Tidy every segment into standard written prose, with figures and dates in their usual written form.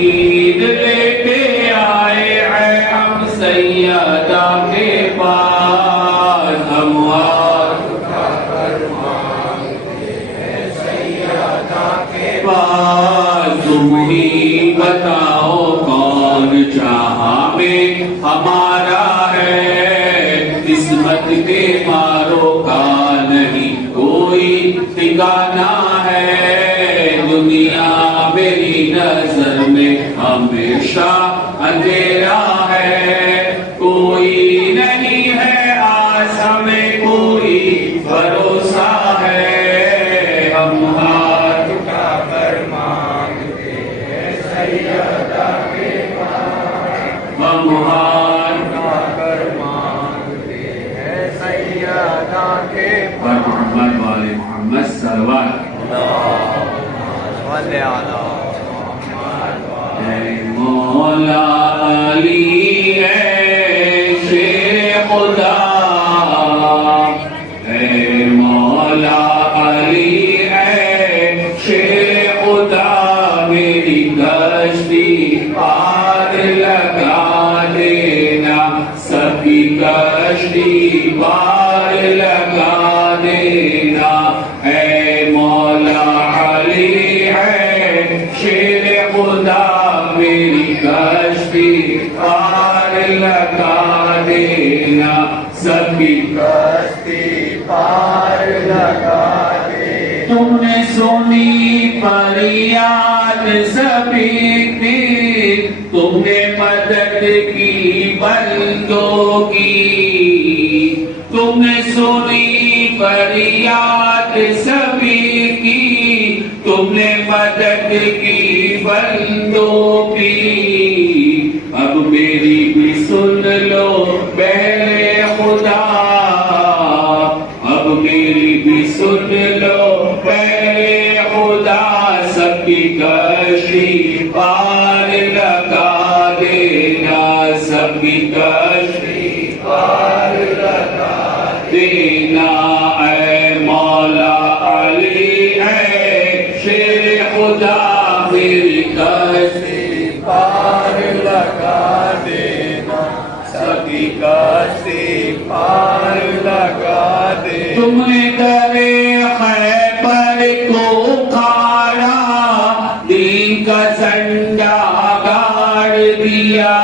عید لے کے آئے ہیں ہم سیدہ کے پاس، ہموار اٹھا کر مانگتے ہیں سیدہ کے پاس، تم ہی بتاؤ کون چاہا میں ہمارا ہے، قسمت کے مارو کا نہیں کوئی ٹھکانا ہے، دنیا میری نظر میں ہمیشہ اندھیرا ہے، کوئی نہیں ہے آس ہمیں کوئی بھروسہ ہے، ہم ہاتھ اٹھا کر مانگتے ہیں سیدہ کے پاس، ہم ہاتھ اٹھا کر مانگتے ہیں سیدہ کے پاس، محمد والے محمد صلوات اے مولا علی اے شیر خدا، اے مولا علی اے شیر خدا، میری کشتی پار لگا دینا، سب کی کشتی پار لگا دینا، اے مولا علی شیر خدا، میری کشتی پار لگا دینا، سب کی کشتی پار لگا دینا، تم نے سنی فریاد سبھی کی، تم نے مدد کی بندوں کی، تم نے سنی فریاد سبھی کی، تم نے مدد کی بندوں کی، اب میری بھی سن لو بہرے خدا، اب میری بھی سن لو بہرے خدا، سب کی کشتی پار لگا دینا، سب کی کشتی پار لگا دینا، اے مولا علی اے شیر خدا، میری کشتی پار لگا دینا، سب کی کشتی پار لگا دینا، تم نے درے خیبر کو اکھاڑا، دین کا جھنڈا گاڑ دیا،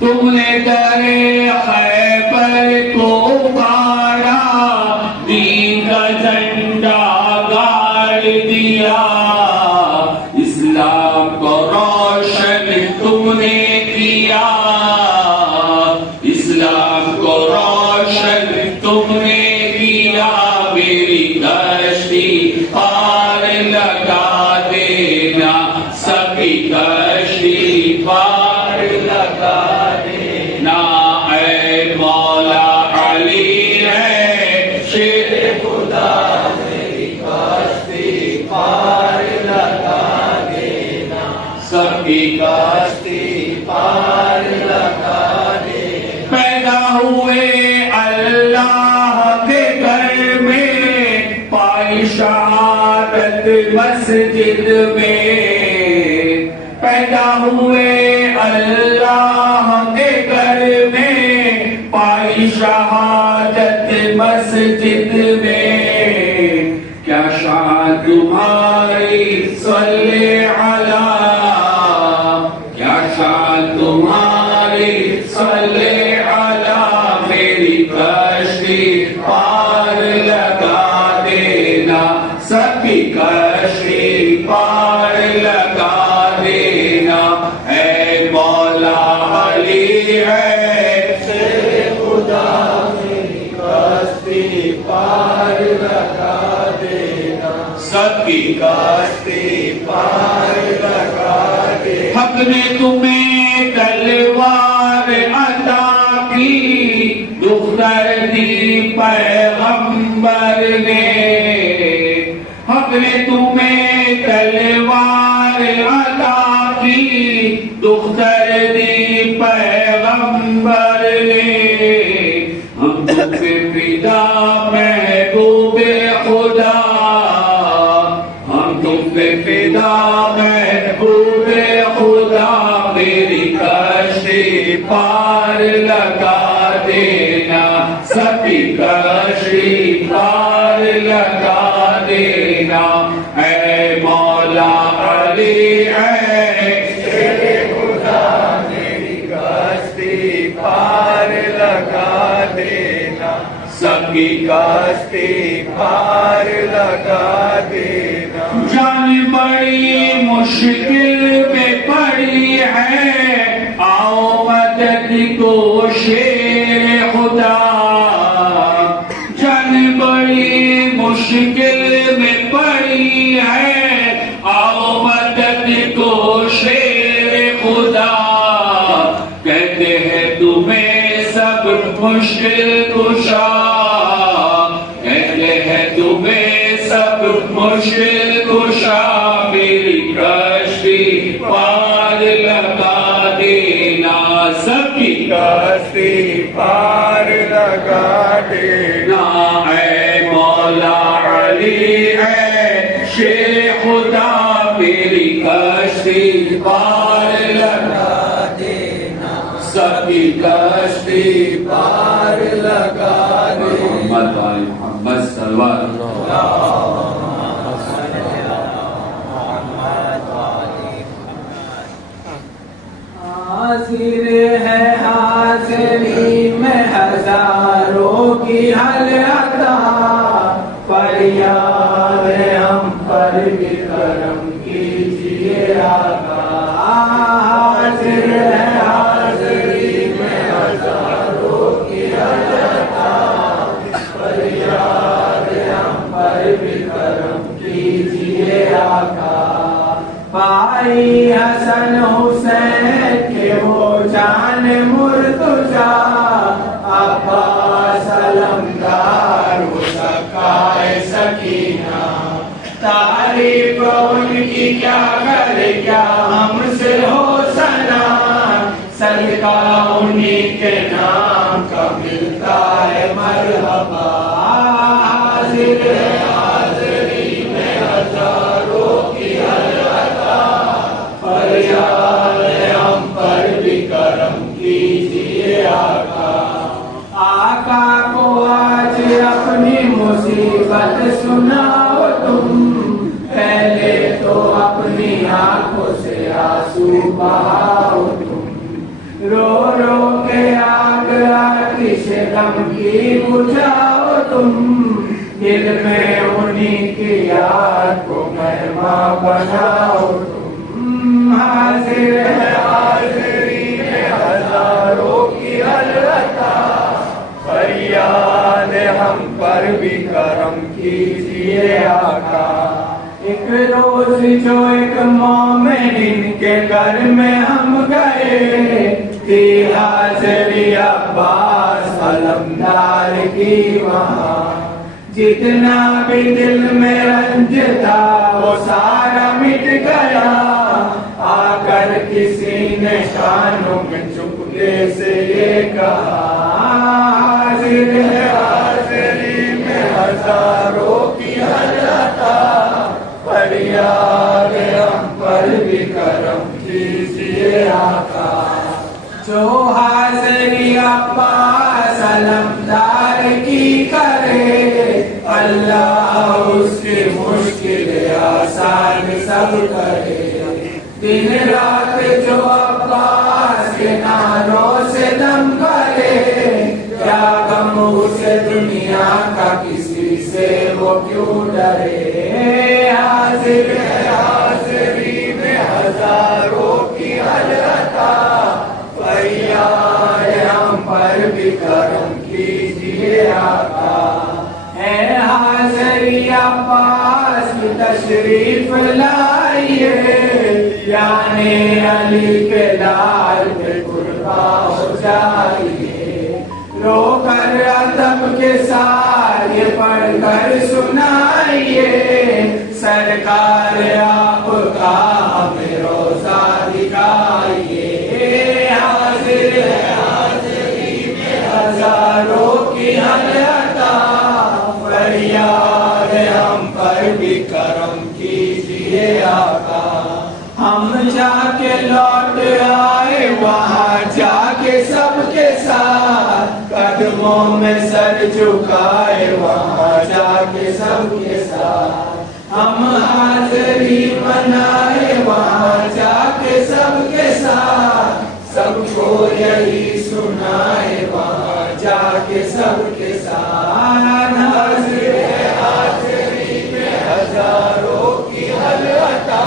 تم نے درے خیبر کو اکھاڑا، دین کا جھنڈا گاڑ دیا، اسلام کو روشن تم نے کیا، اسلام کو روشن تم نے کیا، میری کشتی پار لگا دینا، سب کی کشتی پار لگا دینا، اے مولا علی اے شیر خدا، میری کشتی پار لگا دینا، سب کی کشتی پار لگا دینا، پیدا ہوئے اللہ کے گھر میں، پائی شہادت مسجد میں، پیدا ہوئے اللہ کے گھر میں، پائی شہادت مسجد میں، کیا شان تمہاری صلی علی، کیا شان تمہاری صلی علی، میری کشتی پار لگا دینا، سب کی کشتی پار لگا دینا، اے مولا علی اے شیر خدا، میری کشتی پار لگا دینا، سب کی کشتی پار لگا دینا، حق نے تمہیں تلوار عطا کی، دختر دی پیغمبر نے، حق نے تمہیں تلوار عطا کی، دختر دی پیغمبر نے، ہم تم پہ فدا محبوب خدا، ہم تم پہ فدا محبوب پار لگا دینا، سبھی کشتی پار لگا دینا، اے مولا علی اے خدا میری کشتی پار لگا دینا، سبھی کشتی پار لگا دینا۔ جان بڑی مشکل میں پڑی ہے، آؤ مدد کو شیر خدا، جان بڑی مشکل میں پڑی ہے، آؤ مدد کو شیر خدا، کہتے ہیں تمہیں سب مشکل کشا، کہتے ہیں تمہیں سب مشکل کشا، میری کشتی پار لگا دینا، سبھی کشتی پار لگا دینا، اے مولا علی اے شیر خدا، میری کشتی پار لگا دینا، سبھی کشتی پار لگا دینا۔ محمد سلوات حاضر ہے حاضری میں ہزاروں کی حلقہ، فریاد ہم پر بھی کرم کیجیے آقا، حاضر ہے حاضری میں ہزاروں کی حلقہ، فریاد ہم پر بھی کرم کیجیے آقا، بھائی حسن حسین کے وہ جان مرتضیٰ، عباس علمدار وہ سکائے سکینہ، تعریف ان کی کیا کرے کیا ہم سے ہو سنا، صدقہ انہی کے نام کا ملتا ہے مرحبا، حاضر ہے حاضری میں ہزاروں کی حلقہ، فریاد ہم پر بھی کرم کیجیے آقا، آقا کو آج اپنی مصیبت سناؤ تم، پہلے تو اپنی آنکھوں سے آنسو بہاؤ تم، رو رو کے آگ آتش غم کی بجھاؤ تم، دل میں انہی کی یاد کو مہماں بناؤ تم، حاضر ہے حاضری میں ہزاروں کی حلقہ، فریاد ہم پر بھی کرم کیجیے آقا، ایک روز جو ایک مومن کے گھر میں ہم گئے، تھی حاضری عباس علمدار کی وہاں، جتنا بھی دل میں رنج تھا وہ سارا مٹ گیا، آ کر کسی نے کانوں میں چپکے سے یہ کہا، حاضر ہے حاضری میں ہزاروں کی حلقہ، فریاد ہم پر بھی کرم کیجیے آقا، جو حاضری عباس علمدار کی کرے، اللہ اس کی مشکل آسان سب کرے، دن رات جو عباس کے نعروں سے دم کرے، کیا غم اسے دنیا کا کسی سے وہ کیوں ڈرے، حاضر ہے حاضری میں ہزاروں کی حلقہ، فریاد ہم پر بھی کرم کیجیے آقا، اے حاضری عباس کی تشریف لائیے، یعنی علی کے لال پہ قربان ہو جائیے، رو کر ادب کے ساتھ یہ پڑھ کر سنائیے، سرکار آپ کا ہمیں روزہ دکھائیے، حاضر ہے حاضری میں ہزاروں کی حلقہ، فریاد ہم پر بھی کرم کیجیے آقا، ہم جا کے لوٹ آئے وہاں جا کے میں سر جھکائے وہاں جا کے سب کے ساتھ، ہم حاضری منائے وہاں جا کے سب کے ساتھ، سب کو یہی سنائے وہاں جا کے سب کے ساتھ، حاضری میں ہزاروں کی حلقہ،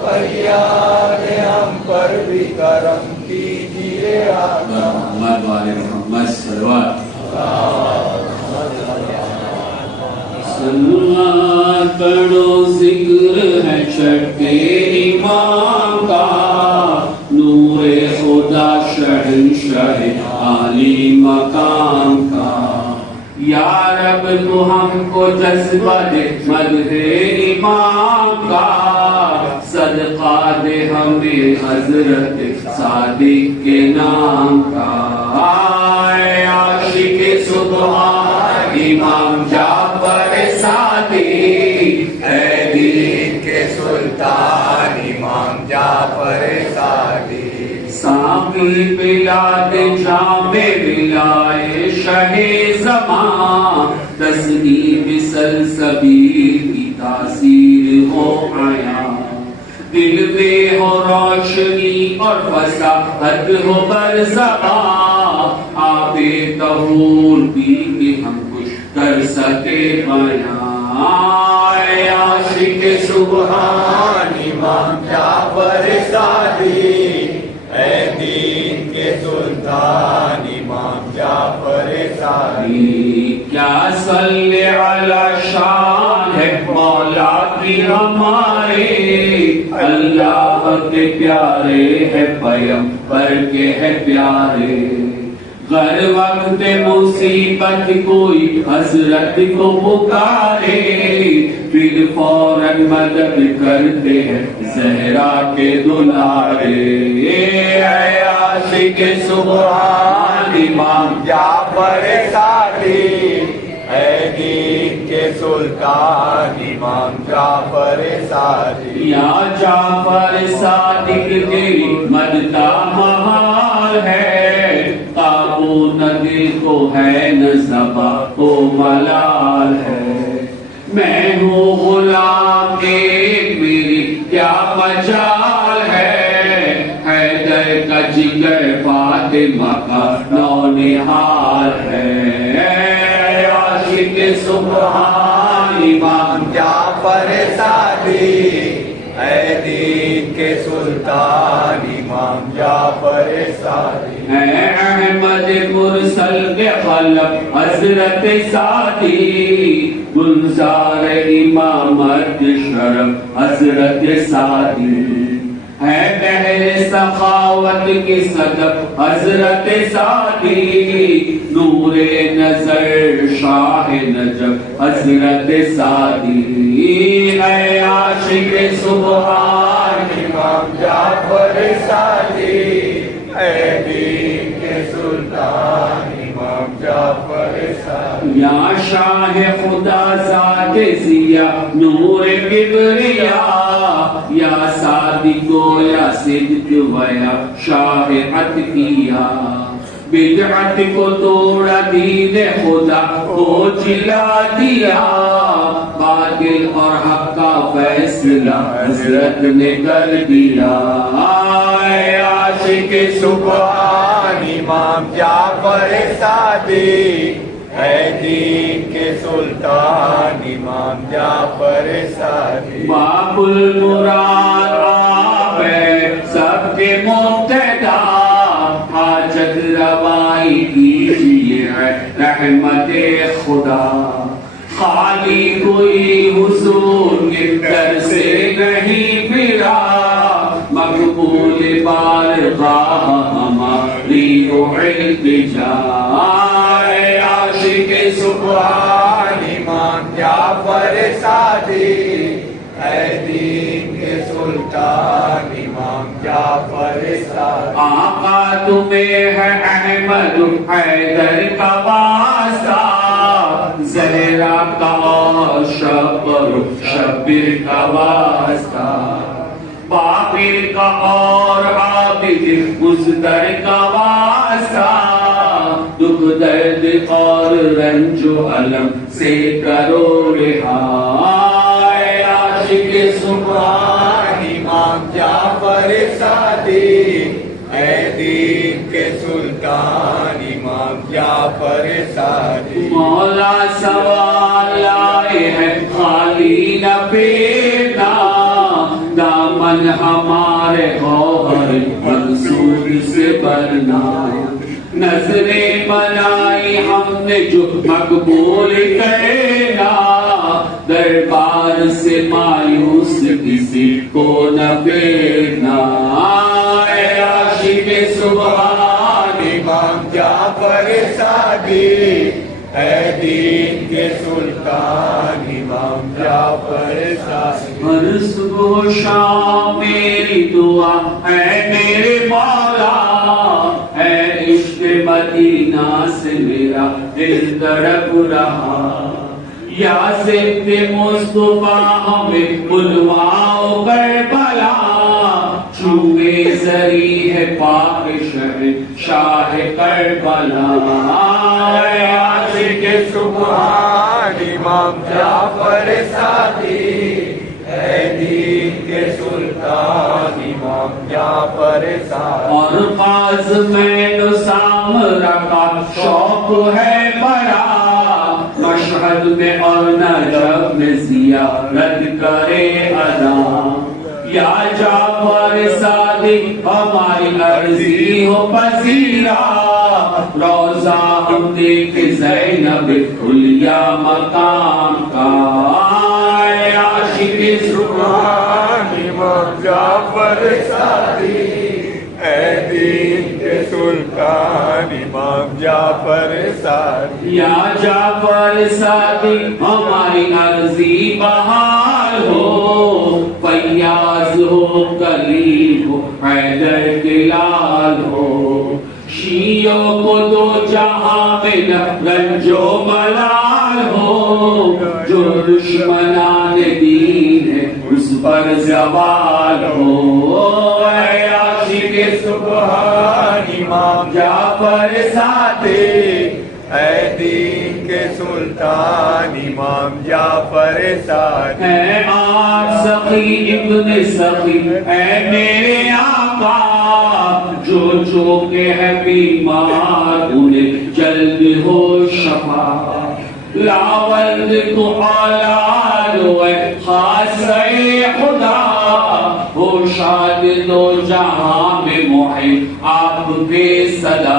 فریاد ہم پر بھی کرم کیجیے آقا۔ محمد والے محمد صلوات صلوات پڑھو، ذکر ہے چھٹے امام کا، نور خدا شہنشاہ عالی مقام کا، یا رب تو ہم کو جذبہ دے مدح امام کا، صدقہ دے ہمیں حضرت صادق کے نام کا، اے عاشق سبحان امام جعفر صادق، اے دین کے سلطان امام جعفر صادق، ساقی پلا دے جام ملائے شہ زمان، تصنیف سلسبیل کی تاثیر ہو عیاں، دل میں ہو روشنی اور فصاحت ہو بر زبان، آب طہور پی کے ہم کچھ کر سکے بیان، اے عاشق سبحان امام جعفر صادق، اے دین کے سلطان امام جعفر صادق، کیا صلی علی شان ہے مولا کی ہمارے، اللہ کے پیارے ہے پیغمبر کے ہے پیارے، ہر وقت مصیبت کوئی حضرت کو پکارے، پھر فوراً مدد کرتے ہیں زہرا کے دلارے، اے عاشق سبحان امام جعفر صادق، اے دین کے سلطان امام جعفر صادق، یا جعفر صادق تیری مددہ محال ہے، قابو نہ دل کو ہے نہ زباں کو ملال ہے، میں ہوں غلام ایک میری کیا مجال ہے، حیدر کا جگر فاطمہ کا نونہال ہے، عاشق سبحان امام جعفر صادق، اے دین کے سلطان امام جعفر صادق، اے احمد مرسل کے خلق حضرت صادق، گلزار امامت شرف حضرت صادق، ہے بحر سخاوت کی صدق حضرت صادق، نور نظر شاہ نجف حضرت صادق، اے عاشق سبحان امام جعفر صادق، اے دین کے سلطان امام جعفر صادق، یا شاہ خدا ذات ضیا نور کبریا، یا صادق و یا صدق و یا شاہ عتقیہ، بدعت کو توڑا دین خدا کو جلا دیا، باطل اور حق کا فیصلہ حضرت نے کر دیا، اے عاشق سبحان امام جعفر صادق، اے دین کے سلطان امام جعفر صادق، باب المراد آپ ہے سب کے مبتدا، حاجت روائی کیجیے رحمت خدا، خالی کوئی حضور کے در سے نہیں پھرا، مقبول بارگاہ ہماری التجا، اے عاشق سبحان امام جعفر صادق، اے دین کے سلطان امام جعفر صادق، آقا تمہیں ہے احمد حیدر کا واسطہ، زہرا کا اور شبر کا واسطہ، باقر کا اور عابد مزدر کا واسطہ، دکھ درد اور رنج و علم سے کرو رہائے عاشق سبحان امام جعفر صادق اے دین کے سلطان امام جعفر صادق مولا سوال لائے ہیں خالی نہ پھیرنا دامن ہمارے گوہر منصور سے بھرنا نظریں بنائی ہم نے جو مقبول کرنا دربار سے مایوس کسی کو نہ پھیرنا اے عاشق سبحان امام جعفر صادق اے دین کے سلطان امام جعفر صادق ہر صبح و شام میری دعا اے میرے مولا اے عشق مدینہ سے میرا دل تڑپ رہا یا ضد مصطفیٰ ہمیں بلواؤ کربلا چھوئے زری ہے پاک شاہ کربلا اے عاشق سبحان امام جعفر صادق اے دین کے سلطان امام جعفر صادق اور خاص میں سامرا کا شوق ہے بڑا مشہد میں اور نجف میں زیارت کرے ادا یا جعفر صادق ہماری عرضی ہو پذیرا روضہ ہم دیکھ زینب کھلیا مقام کا اے عاشق سبحان امام جعفر صادق اے دین کے سلطان امام جعفر صادق یا جعفر صادق ہماری عرضی بحال ہو فیاض ہو کلیم ہو حیدر کے لال ہو شیعوں کو دو جہاں میں رنج و ملال ہو جو دشمنان دین ہے اس پر زوال ہو اے عاشق سبحان امام جعفر صادق اے دین کے سلطان امام جعفر صادق اے آج سخی ابن سخی اے میرے آقا جو کہ ہے بیمار انہیں جلد ہو شفا لاولد تو حلال ہوئے خاص خدا ہو شاد دو جہاں میں محب آپ کے صدا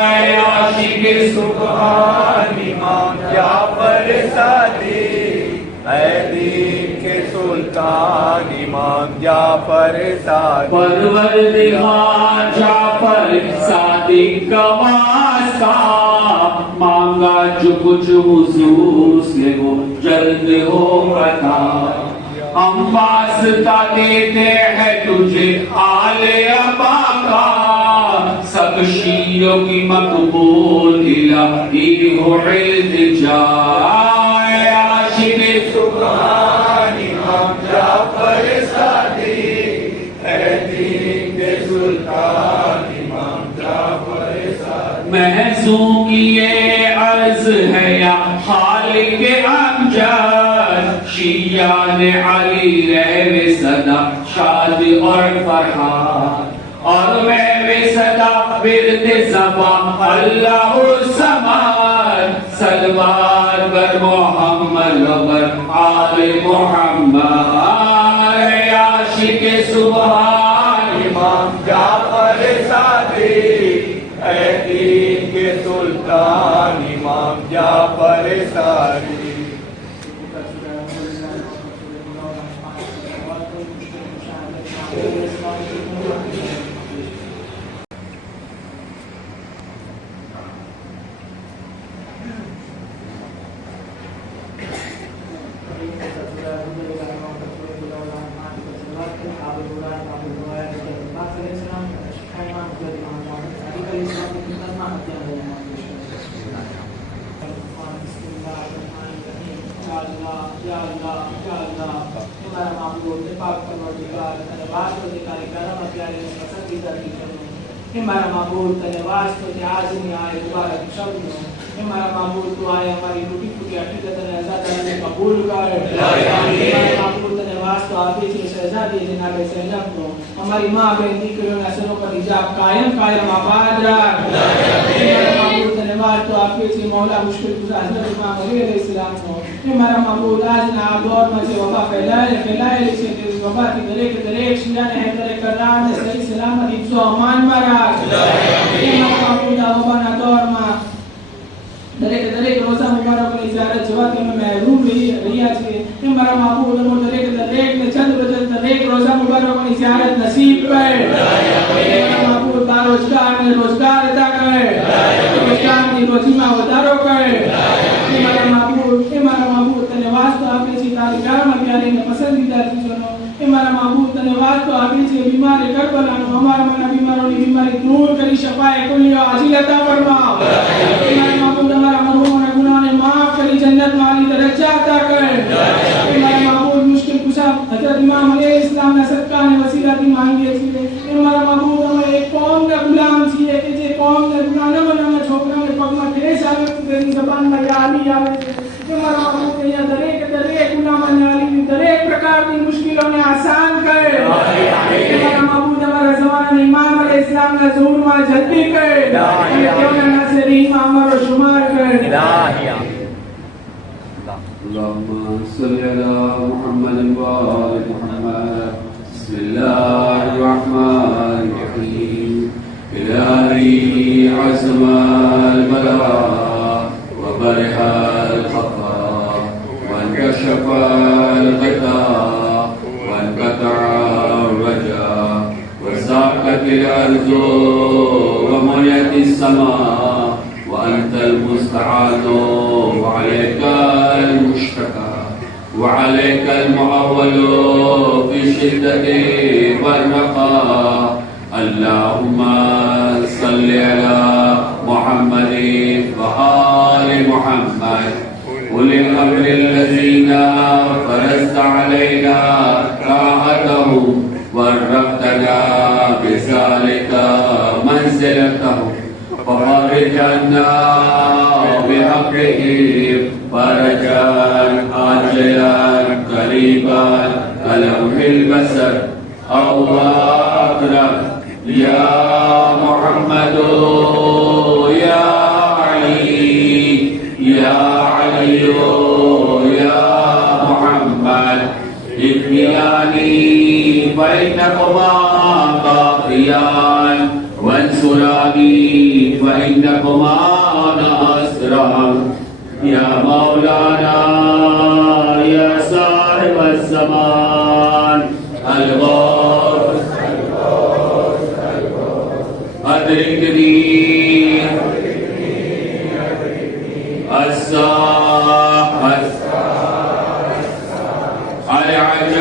اے عاشق سبحان امام جعفر صادق اے دین کے سلطان امام جعفر صادق پروردگار جعفر صادق کا واسطہ مانگا جو کچھ حضور سے وہ جلد ہو عطا ہم واسطہ دیتے ہیں تجھے آل ابا کا سب شیعوں کی مقبول الہی ہو التجا اے عاشق سبحان امام جعفر صادق اے دین کے سلطان امام جعفر صادق محضوں کی یہ عرض ہے یا خالق امجد شیعان علی رہو صدا شاد اور فرحان اور میں صدا ورد زبان اللہ الصمد صلوات بر محمد و بر آل محمد اے عاشق سبحان امام جعفر صادق اے دین کے سلطان امام جعفر صادق ہمارا معبود تنے واسطے کہ آزمی آئے دوبارہ شب نو ہمارا معبود تو آئے ہماری روٹی پوری عقیدت نے آزاد نے قبول کر ہمارا معبود تنے واسطے آپی سے شہزادی جناب زینب کو ہماری ماں بہن دیکروں نسلوں پر حجاب قائم آباد رکھ ہمارا معبود تنے واسطے آپی سے مولا مشکل گزار حضرت امام علی علیہ السلام کو ہمارا معبود آج نہ دور میں سے وبا پھیلائے سے وبا کی دریک شیعہ نے دریک کران نے صحیح سلامت حفظ و امان مرا ہمارا معبود وبا نہ دور میں دریک روزہ مبارک نے زیارت جواب میں محروم رہی ہے ہمارا معبود دریک نے چند روزہ مبارک نے زیارت نصیب کر ہمارا معبود روزگار عطا کر روزگار کی روزی میں ودارو کر ہمارا معبود تنے واسطے آپ کی تاریخ پیارے نے پسندیدہ چیزوں ہمارا معبود تنے واسطے آپ کی بیمار کربلا ہمارا منا بیماروں کی بیماری دور کری شفا کلی عاجل عطا فرما ہمارا معبود ہمارا مرحوم گناہ نے معاف کری جنت والی درجہ عطا کر ہمارا معبود مشکل کشا حضرت امام علیہ السلام نے صدقہ نے وسیلہ دی مانگی ہے ہمارا معبود ہمیں ایک قوم کا غلام چاہیے کہ جے قوم نے گناہ نہ بنانا چھوکرا نے پگما ٹھیس آوے تیری زبان میں یادی آوے ہمارا معبود یہ دریک گناہ منالی دریک پرکار کی مشکلوں نے آسان کر ہمارا معبود ہمارا زمانہ امام علیہ السلام نے ظہور میں جلدی کر کیوں نہ ناصری امام اور شمار کر اللهم صل على محمد وآل محمد بسم الله الرحمن الرحيم إلهي عزم البلاء وبرح الخطا وانكشف الغطاء وانقطع الرجاء وزاقت الأرض وملئت السماء وأنت المستعان وعليك المشتكى وعليك المعول في شدة والرخاء اللهم صل على محمد وآل محمد أولي الأمر الذين فرضت علينا طاعتهم ورفتنا بذلك منزلتهم ففرج عنا بحقهم فرجا عاجلا قريبا كلمح البصر الله أكبر يا محمد يا علي يا علي يا محمد اكفياني فإنكما باقيان وانصراني فإنكما ناصران يا مولانا يا صاحب الزمان الغوث أدركني الساحة العجل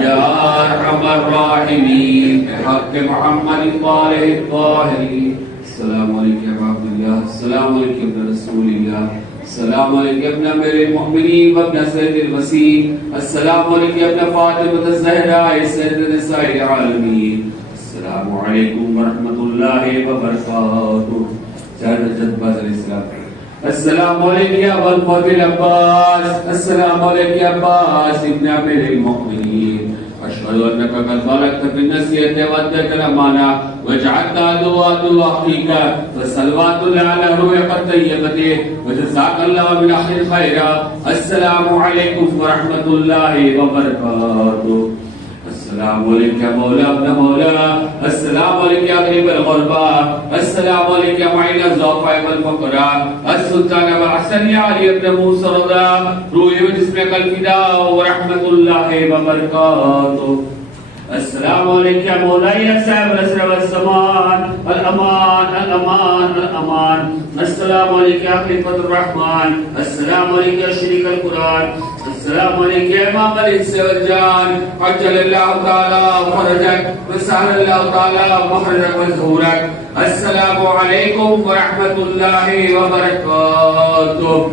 يا أرحم الراحمين بحق محمد وآله الطاهرين السلام عليكم يا عبد الله السلام عليكم يا رسول الله السلام عليكم يا ابن أمير المؤمنين وابن سيد المسيح السلام عليكم يا ابن فاطمة الزهراء سيد نساء العالمين السلام عليكم ورحمة الله وبركاته جاد جذبات الإسلام السلام عليك يا أبا الفضل عباس السلام عليك يا عباس ابن أمير المؤمنين أشهد أنك قد بلغت في النصيحة وأديت الأمانة وجعلت عدوات أخيك فصلوات الله على روحك الطيبة وجزاك الله من أخي خيرا السلام عليكم ورحمة الله وبركاته السلام عليك يا مولى ابن مولى السلام عليك يا غريب الغرباء السلام عليك يا معين الضعفاء والفقراء السلطان والحسن يا علي ابن موسى رضا روحي وجسمك الفداء ورحمة الله وبركاته السلام عليك يا مولاي يا صاحب الأسر والزمان الأمان الأمان الأمان السلام عليك يا خليفة الرحمن السلام عليك يا شريك القرآن السلام عليك يا إمام الإنس والجان عجل الله تعالى فرجك وسهل الله تعالى مخرجك وظهورك السلام عليكم ورحمة الله وبركاته